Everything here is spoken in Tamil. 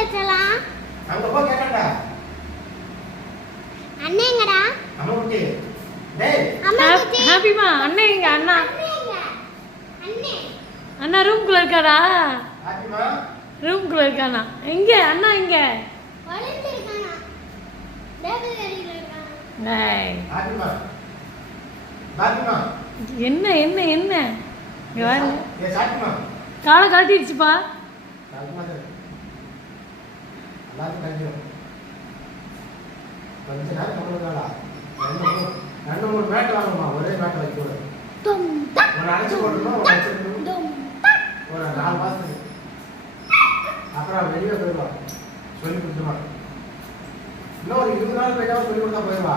வச்சலாம் அங்க போ கேட்டடா. அண்ணே எங்கடா? அம்மா குட்டி. டேய் அம்மா குட்டி. ஹாப்பிமா அண்ணே எங்க அண்ணா? அண்ணே. அண்ணா ரூம்குள்ள இருக்காடா? ஹாப்பிமா. ரூம்குள்ள இருக்கானா? எங்க அண்ணா எங்க? வளைந்து இருக்கானா? டேபிள் அடியில இருக்கானா? டேய். ஹாப்பிமா. ஹாப்பிமா. என்ன என்ன என்ன? இங்க வா. ஏ ஹாப்பிமா. காலை கழட்டிடுச்சுப்பா. ஹாப்பிமா சார். எல்லாரும் கழிஞ்சு. கொஞ்ச நேரம் கவலைதாடா. ரெண்டு மூணு மேட் வாங்கம்மா, ஒரே மேட் வைக்கக்கூடாது. டும் ஒரு அரைச்சு போடணும், ஒரு அரைச்சு போடணும். டும் ஒரு 4 மாசத்துக்கு. அப்புறம் வெளியே போயிடுவா. சொல்லி கொடுத்துருவா. இன்னும் ஒரு 20 நாள் போயிட்டா சொல்லி கொடுத்தா போயிடுவா.